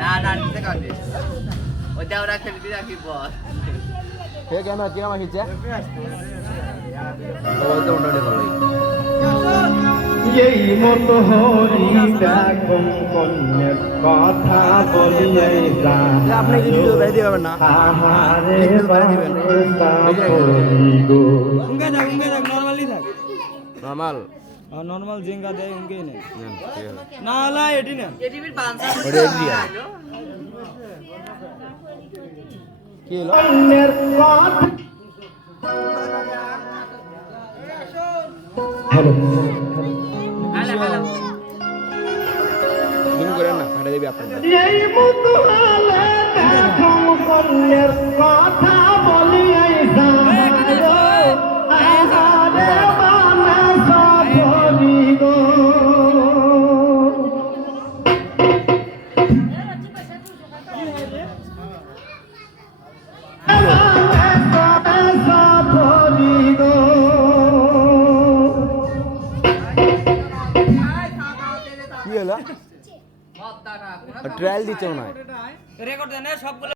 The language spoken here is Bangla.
না না নিতে কাটে ওই দেওরা খেলবি রাখি বল? কে ক্যামেরা কিরম আসছে বলতে মোটামুটি ভালোই এই মতো হরি দেখো কন্যের কথা বলিয়াই যা আপনি কিছু ভিডিও বেড়ে দিবেন না? আহারে একটু করে দিবেন। গো উনকে থাক উনকে থাক নর্মালি থাক। নর্মাল। নর্মাল জিঙ্গা দেয় উনকেই নে ঠিক আছে না। না এটি না। কি হলো? জুম করেন না ফাটে দিবি আপনার। এই মতো হলে দেখো কন্যের কথা কি হলো ট্রায়াল দিচ্ছে মনে হয় রেকর্ড দেন সবগুলো